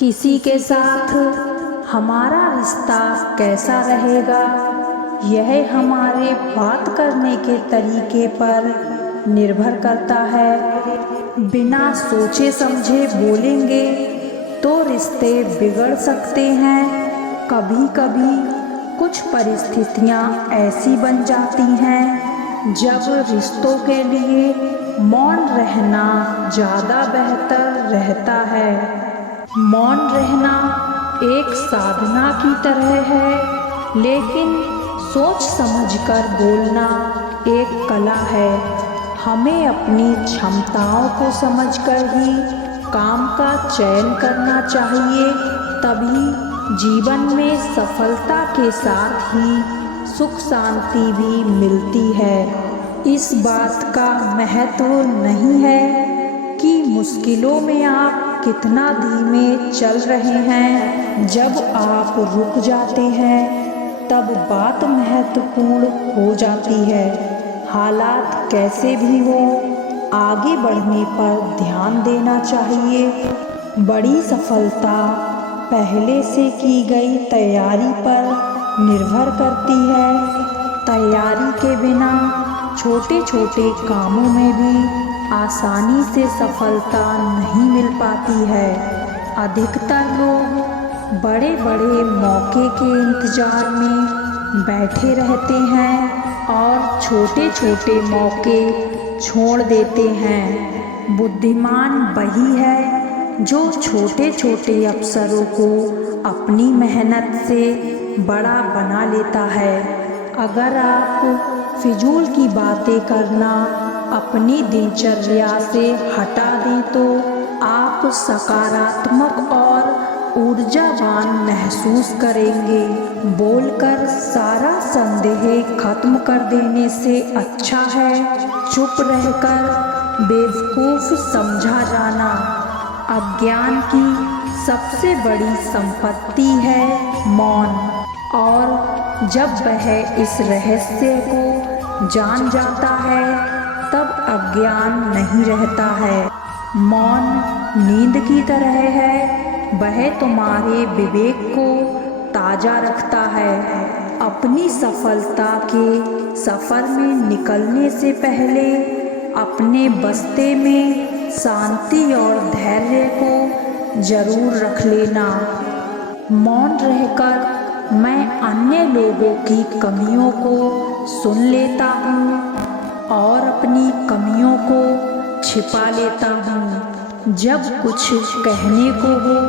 किसी के साथ हमारा रिश्ता कैसा रहेगा, यह हमारे बात करने के तरीके पर निर्भर करता है। बिना सोचे समझे बोलेंगे तो रिश्ते बिगड़ सकते हैं। कभी कभी कुछ परिस्थितियाँ ऐसी बन जाती हैं जब रिश्तों के लिए मौन रहना ज़्यादा बेहतर रहता है। मौन रहना एक साधना की तरह है, लेकिन सोच समझकर बोलना एक कला है। हमें अपनी क्षमताओं को समझकर ही काम का चयन करना चाहिए, तभी जीवन में सफलता के साथ ही सुख शांति भी मिलती है। इस बात का महत्व नहीं है कि मुश्किलों में आप कितना धीमे चल रहे हैं। जब आप रुक जाते हैं तब बात महत्वपूर्ण हो जाती है। हालात कैसे भी हो, आगे बढ़ने पर ध्यान देना चाहिए। बड़ी सफलता पहले से की गई तैयारी पर निर्भर करती है। तैयारी के बिना छोटे छोटे कामों में भी आसानी से सफलता नहीं मिल पाती है। अधिकतर लोग बड़े बड़े मौके के इंतजार में बैठे रहते हैं और छोटे छोटे मौके छोड़ देते हैं। बुद्धिमान वही है जो छोटे छोटे अवसरों को अपनी मेहनत से बड़ा बना लेता है। अगर आप फिजूल की बातें करना अपनी दिनचर्या से हटा दें तो आप सकारात्मक और ऊर्जावान महसूस करेंगे। बोलकर सारा संदेह खत्म कर देने से अच्छा है चुप रहकर बेवकूफ़ समझा जाना। अज्ञान की सबसे बड़ी संपत्ति है मौन, और जब वह इस रहस्य को जान जाता है तब अज्ञान नहीं रहता है। मौन नींद की तरह है, वह तुम्हारे विवेक को ताज़ा रखता है। अपनी सफलता के सफ़र में निकलने से पहले अपने बस्ते में शांति और धैर्य को जरूर रख लेना। मौन रहकर मैं अन्य लोगों की कमियों को सुन लेता हूँ और अपनी कमियों को छिपा लेता हूँ। जब कुछ कहने को हो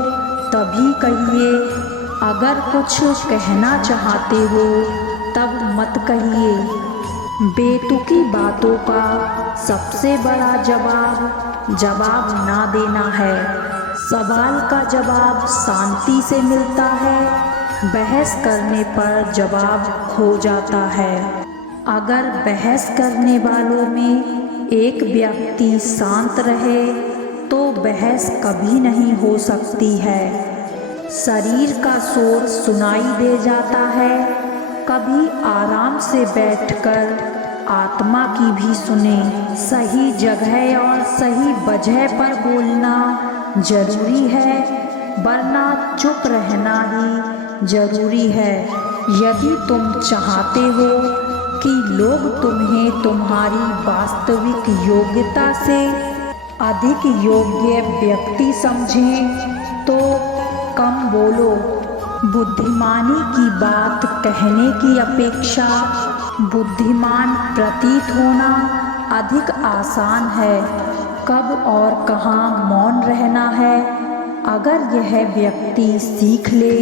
तभी कहिए, अगर कुछ कहना चाहते हो तब मत कहिए। बेतुकी बातों का सबसे बड़ा जवाब ना देना है। सवाल का जवाब शांति से मिलता है, बहस करने पर जवाब खो जाता है। अगर बहस करने वालों में एक व्यक्ति शांत रहे तो बहस कभी नहीं हो सकती है। शरीर का शोर सुनाई दे जाता है, कभी आराम से बैठकर आत्मा की भी सुने। सही जगह और सही वजह पर बोलना जरूरी है, वरना चुप रहना ही जरूरी है। यदि तुम चाहते हो कि लोग तुम्हें तुम्हारी वास्तविक योग्यता से अधिक योग्य व्यक्ति समझें तो कम बोलो। बुद्धिमानी की बात कहने की अपेक्षा बुद्धिमान प्रतीत होना अधिक आसान है। कब और कहाँ मौन रहना है, अगर यह व्यक्ति सीख ले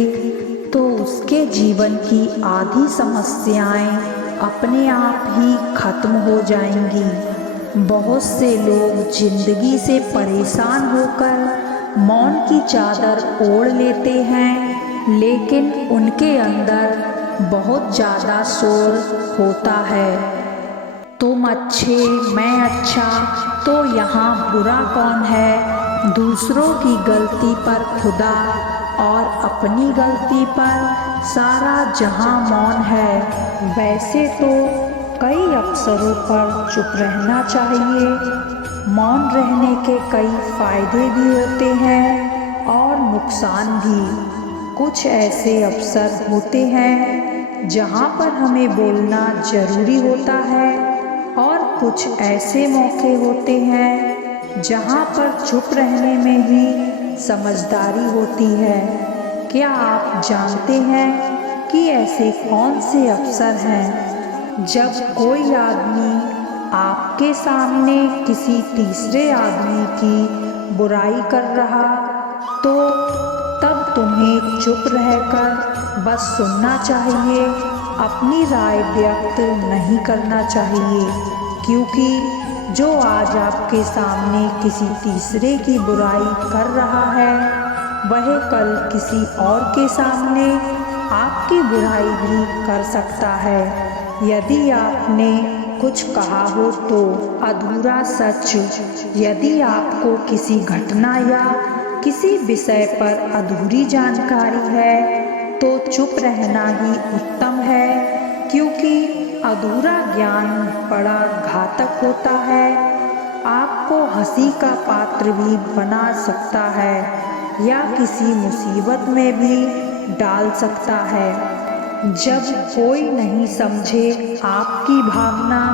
तो उसके जीवन की आधी समस्याएं अपने आप ही खत्म हो जाएंगी। बहुत से लोग जिंदगी से परेशान होकर मौन की चादर ओढ़ लेते हैं, लेकिन उनके अंदर बहुत ज़्यादा शोर होता है। तुम अच्छे मैं अच्छा तो यहाँ बुरा कौन है। दूसरों की गलती पर खुदा और अपनी गलती पर सारा जहां मौन है। वैसे तो कई अवसरों पर चुप रहना चाहिए। मौन रहने के कई फायदे भी होते हैं और नुकसान भी। कुछ ऐसे अवसर होते हैं जहाँ पर हमें बोलना ज़रूरी होता है और कुछ ऐसे मौके होते हैं जहाँ पर चुप रहने में ही समझदारी होती है। क्या आप जानते हैं कि ऐसे कौन से अवसर हैं जब कोई आदमी आपके सामने किसी तीसरे आदमी की बुराई कर रहा तो तब तुम्हें चुप रहकर बस सुनना चाहिए, अपनी राय व्यक्त नहीं करना चाहिए, क्योंकि जो आज आपके सामने किसी तीसरे की बुराई कर रहा है वह कल किसी और के सामने आपकी बुराई भी कर सकता है। यदि आपने कुछ कहा हो तो अधूरा सच, यदि आपको किसी घटना या किसी विषय पर अधूरी जानकारी है तो चुप रहना ही उत्तम है, क्योंकि अधूरा ज्ञान बड़ा घातक होता है, आपको हंसी का पात्र भी बना सकता है या किसी मुसीबत में भी डाल सकता है। जब कोई नहीं समझे आपकी भावना,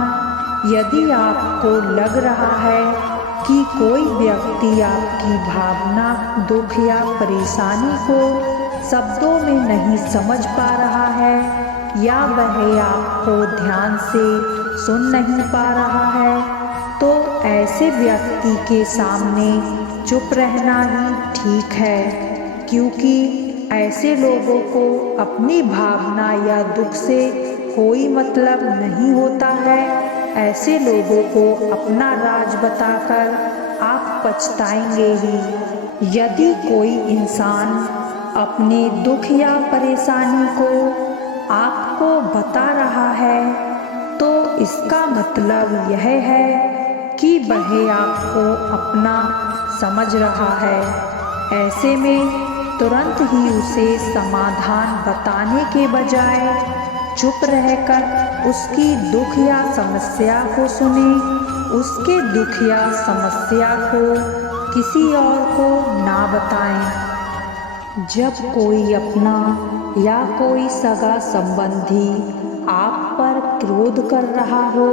यदि आपको लग रहा है कि कोई व्यक्ति आपकी भावना, दुख या परेशानी को शब्दों में नहीं समझ पा रहा है या वह आपको ध्यान से सुन नहीं पा रहा है, तो ऐसे व्यक्ति के सामने चुप रहना ही ठीक है, क्योंकि ऐसे लोगों को अपनी भावना या दुख से कोई मतलब नहीं होता है। ऐसे लोगों को अपना राज बताकर आप पछताएंगे ही। यदि कोई इंसान अपने दुख या परेशानी को आपको बता रहा है तो इसका मतलब यह है कि वह आपको अपना समझ रहा है। ऐसे में तुरंत ही उसे समाधान बताने के बजाय चुप रहकर उसकी दुख या समस्या को सुने, उसके दुख या समस्या को किसी और को ना बताएं। जब कोई अपना या कोई सगा संबंधी आप पर क्रोध कर रहा हो,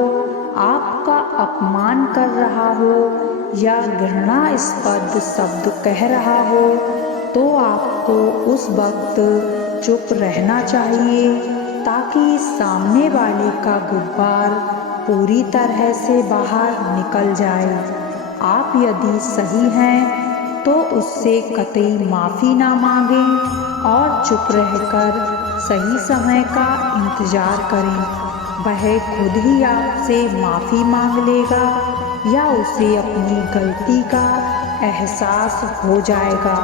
आपका अपमान कर रहा हो या घृणास्पद शब्द कह रहा हो, तो आपको उस वक्त चुप रहना चाहिए, ताकि सामने वाले का गुब्बार पूरी तरह से बाहर निकल जाए। आप यदि सही हैं तो उससे कतई माफ़ी ना मांगें और चुप रहकर सही समय का इंतज़ार करें। वह खुद ही आपसे माफ़ी मांग लेगा या उसे अपनी गलती का एहसास हो जाएगा।